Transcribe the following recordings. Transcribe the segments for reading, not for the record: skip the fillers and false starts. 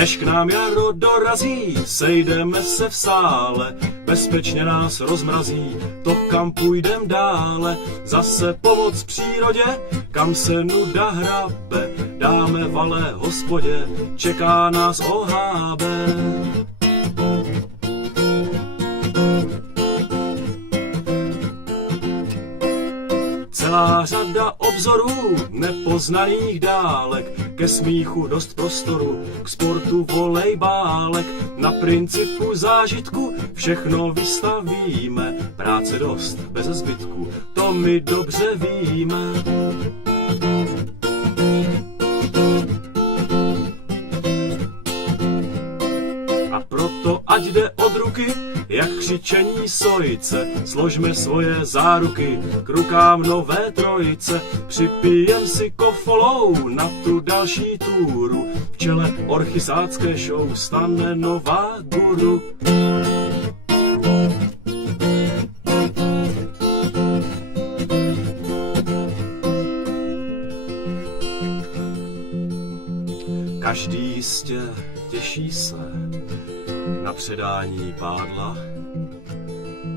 Než k nám jaro dorazí, sejdeme se v sále, bezpečně nás rozmrazí, to kam půjdem dále. Zase pomoc přírodě, kam se nuda hrabe, dáme valé hospodě, čeká nás OHB. Celá řada obzorů, nepoznaných dálek, ke smíchu dost prostoru, k sportu volejbálek, na principu zážitku všechno vystavíme, práce dost, bez zbytku, to my dobře víme. A proto ať jde od ruky, jak křičení sojce, složme svoje záruky, k rukám nové trojice, připijem si kofolou na tu další túru, v čele orchisácké show stane nová guru. Každý jistě těší se na předání pádla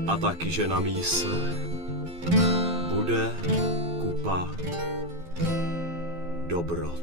a taky, že na míse bude kupa dobrot.